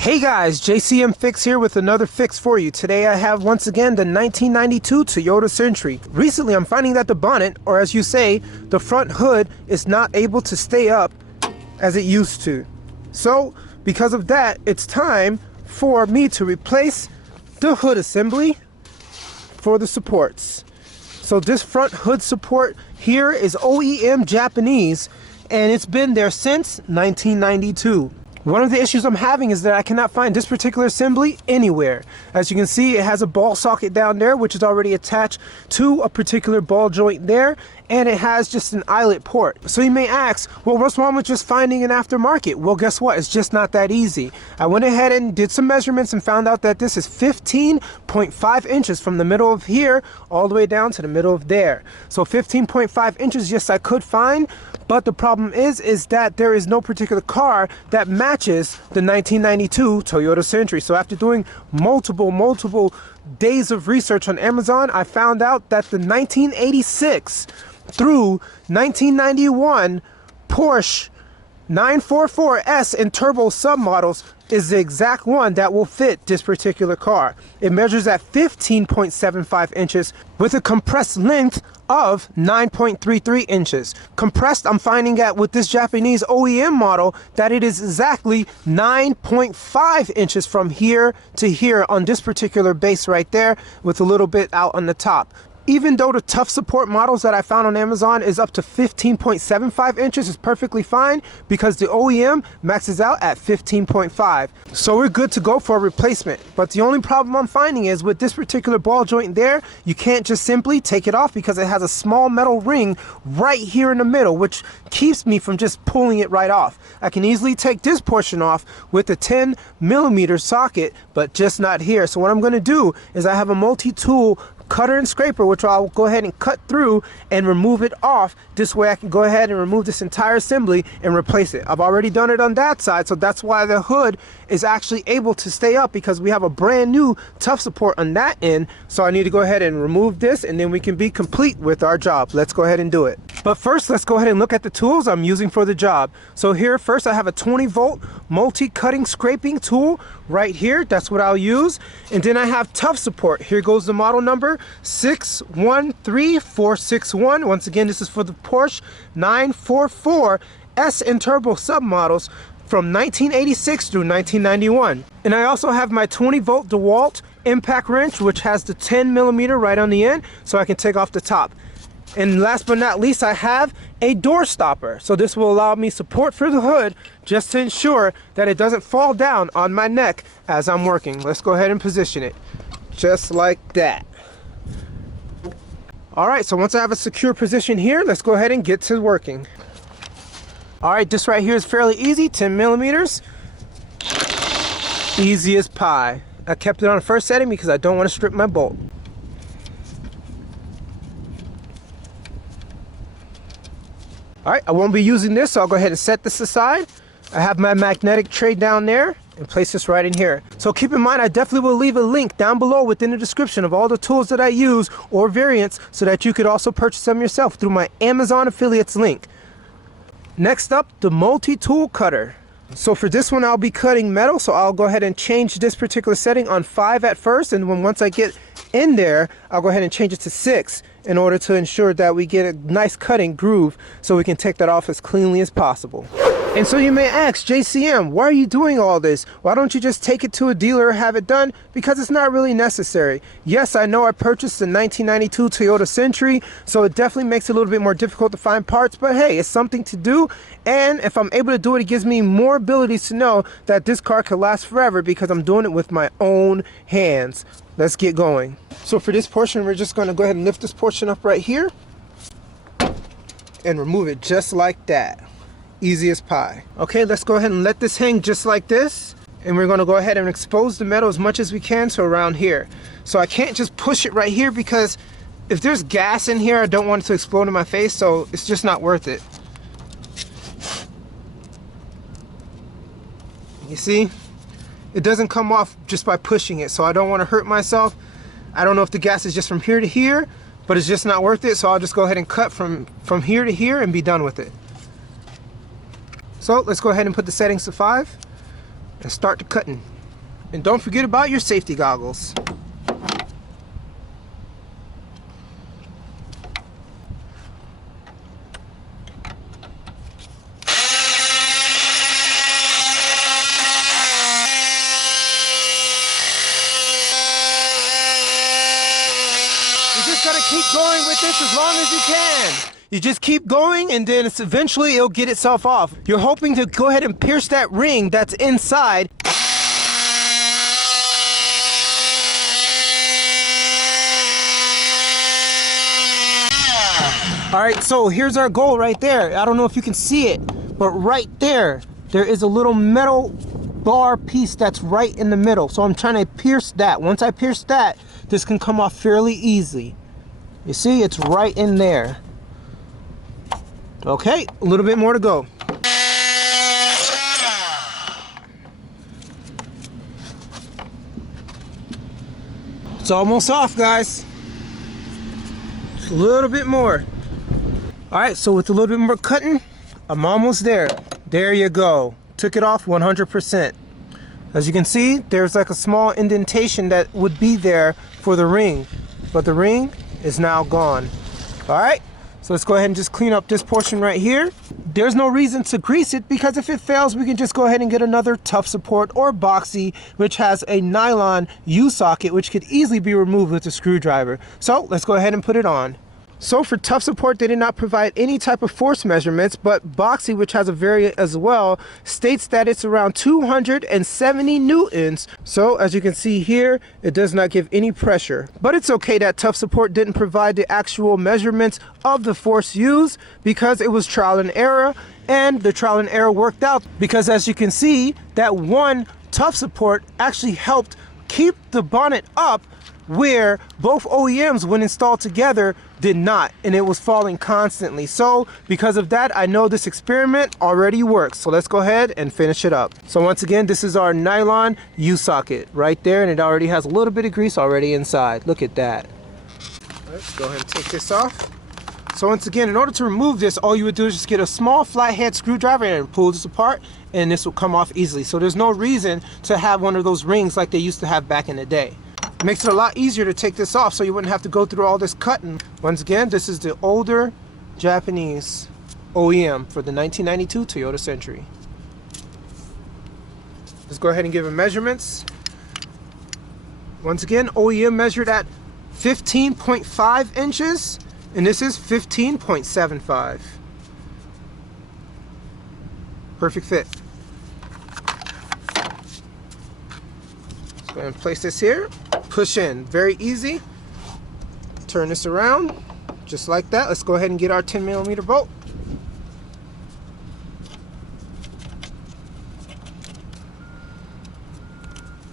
Hey guys, JCM Fix here with another fix for you. Today I have once again the 1992 Toyota Century. Recently I'm finding that the bonnet, or as you say, the front hood, is not able to stay up as it used to. So because of that, it's time for me to replace the hood assembly for the supports. So this front hood support here is OEM Japanese, and it's been there since 1992. One of the issues I'm having is that I cannot find this particular assembly anywhere. As you can see, it has a ball socket down there, which is already attached to a particular ball joint there, and it has just an eyelet port. So you may ask, well, what's wrong with just finding an aftermarket? Well, guess what? It's just not that easy. I went ahead and did some measurements and found out that this is 15.5 inches from the middle of here all the way down to the middle of there. So 15.5 inches, yes, I could find. But the problem is that there is no particular car that matches the 1992 Toyota Century. So after doing multiple days of research on Amazon, I found out that the 1986 through 1991 Porsche 944S and turbo submodels is the exact one that will fit this particular car. It measures at 15.75 inches with a compressed length of 9.33 inches. Compressed, I'm finding out with this Japanese OEM model that it is exactly 9.5 inches from here to here on this particular base right there, with a little bit out on the top. Even though the tough support models that I found on Amazon is up to 15.75 inches, is perfectly fine because the OEM maxes out at 15.5. So we're good to go for a replacement. But the only problem I'm finding is with this particular ball joint there, you can't just simply take it off because it has a small metal ring right here in the middle, which keeps me from just pulling it right off. I can easily take this portion off with a 10mm socket, but just not here. So what I'm going to do is I have a multi-tool cutter and scraper, which I'll go ahead and cut through and remove it off. This way I can go ahead and remove this entire assembly and replace it. I've already done it on that side, so that's why the hood is actually able to stay up, because we have a brand new tough support on that end. So I need to go ahead and remove this, and then we can be complete with our job. Let's go ahead and do it. But first, let's go ahead and look at the tools I'm using for the job. So here first I have a 20-volt multi-cutting scraping tool right here. That's what I'll use. And then I have tough support. Here goes the model number 613461. Once again, this is for the Porsche 944S and turbo submodels from 1986 through 1991. And I also have my 20-volt DeWalt impact wrench, which has the 10mm right on the end, so I can take off the top. And last but not least, I have a door stopper. So this will allow me support for the hood just to ensure that it doesn't fall down on my neck as I'm working. Let's go ahead and position it just like that. Alright, so once I have a secure position here, let's go ahead and get to working. Alright, this right here is fairly easy, 10mm. Easy as pie. I kept it on the first setting because I don't want to strip my bolt. Alright, I won't be using this, so I'll go ahead and set this aside. I have my magnetic tray down there and place this right in here. So keep in mind, I definitely will leave a link down below within the description of all the tools that I use or variants, so that you could also purchase them yourself through my Amazon affiliates link. Next up, the multi-tool cutter. So for this one, I'll be cutting metal, so I'll go ahead and change this particular setting on 5 at first, and once I get in there, I'll go ahead and change it to 6 in order to ensure that we get a nice cutting groove so we can take that off as cleanly as possible. And so you may ask, JCM, why are you doing all this? Why don't you just take it to a dealer or have it done? Because it's not really necessary. Yes, I know I purchased the 1992 Toyota Century, so it definitely makes it a little bit more difficult to find parts, but hey, it's something to do. And if I'm able to do it, it gives me more abilities to know that this car could last forever because I'm doing it with my own hands. Let's get going. So for this portion, we're just going to go ahead and lift this portion up right here and remove it just like that. Easy as pie. Okay, let's go ahead and let this hang just like this, and we're going to go ahead and expose the metal as much as we can to around here. So I can't just push it right here because if there's gas in here, I don't want it to explode in my face, so it's just not worth it. You see, it doesn't come off just by pushing it, so I don't want to hurt myself. I don't know if the gas is just from here to here, but it's just not worth it, so I'll just go ahead and cut from here to here and be done with it. So let's go ahead and put the settings to 5. and start the cutting. And don't forget about your safety goggles. You just gotta keep going with this as long as you can. You just keep going, and then eventually it'll get itself off. You're hoping to go ahead and pierce that ring that's inside. All right, so here's our goal right there. I don't know if you can see it, but right there is a little metal bar piece that's right in the middle. So I'm trying to pierce that. Once I pierce that, this can come off fairly easy. You see, it's right in there. Okay, a little bit more to go. It's almost off, guys. Just a little bit more. All right, so with a little bit more cutting, I'm almost there. There you go. Took it off 100%. As you can see, there's like a small indentation that would be there for the ring, but the ring is now gone. All right, so let's go ahead and just clean up this portion right here. There's no reason to grease it, because if it fails, we can just go ahead and get another tough support or boxy, which has a nylon U-socket, which could easily be removed with a screwdriver. So let's go ahead and put it on. So for tough support, they did not provide any type of force measurements, but Boxy, which has a variant as well, states that it's around 270 newtons. So as you can see here, it does not give any pressure. But it's okay that tough support didn't provide the actual measurements of the force used, because it was trial and error, and the trial and error worked out, because as you can see, that one tough support actually helped keep the bonnet up, where both OEMs, when installed together, did not, and it was falling constantly. So because of that, I know this experiment already works. So let's go ahead and finish it up. So once again, this is our nylon U-socket right there, and it already has a little bit of grease already inside. Look at that. Let's go ahead and take this off. So once again, in order to remove this, all you would do is just get a small flathead screwdriver and pull this apart, and this will come off easily. So there's no reason to have one of those rings like they used to have back in the day. It makes it a lot easier to take this off, so you wouldn't have to go through all this cutting. Once again, this is the older Japanese OEM for the 1992 Toyota Century. Let's go ahead and give them measurements. Once again, OEM measured at 15.5 inches, and this is 15.75. Perfect fit. Let's go ahead and place this here. Push in, very easy. Turn this around, just like that. Let's go ahead and get our 10mm bolt.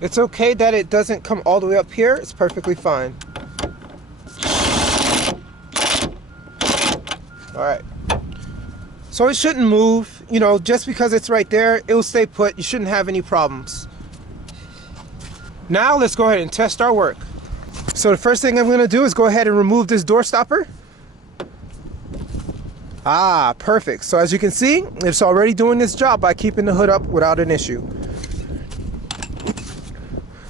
It's okay that it doesn't come all the way up here. It's perfectly fine. All right. So it shouldn't move, you know, just because it's right there, it will stay put. You shouldn't have any problems. Now let's go ahead and test our work. So the first thing I'm going to do is go ahead and remove this door stopper. Ah, perfect. So as you can see, it's already doing its job by keeping the hood up without an issue.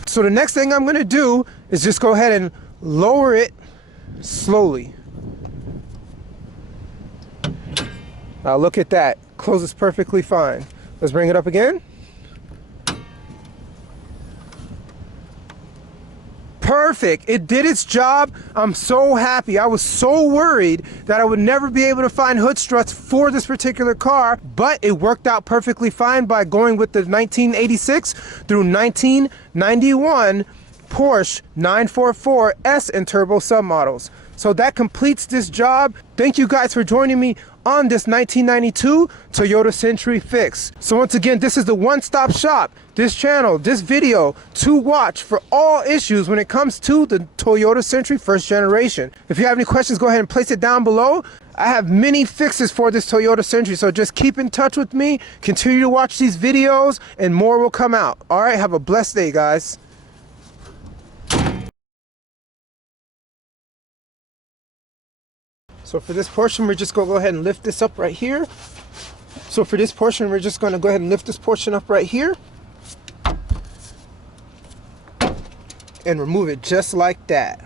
So the next thing I'm going to do is just go ahead and lower it slowly. Now look at that. Closes perfectly fine. Let's bring it up again. Perfect. It did its job. I'm so happy. I was so worried that I would never be able to find hood struts for this particular car, but it worked out perfectly fine by going with the 1986 through 1991 Porsche 944 S and turbo submodels. So that completes this job. Thank you guys for joining me on this 1992 Toyota Century fix. So once again, this is the one-stop shop, this channel, this video to watch for all issues when it comes to the Toyota Century first generation. If you have any questions, go ahead and place it down below. I have many fixes for this Toyota Century, so just keep in touch with me, continue to watch these videos, and more will come out. All right, have a blessed day, guys. So for this portion, we're just going to go ahead and lift this up right here. So for this portion, we're just going to go ahead and lift this portion up right here. and remove it just like that.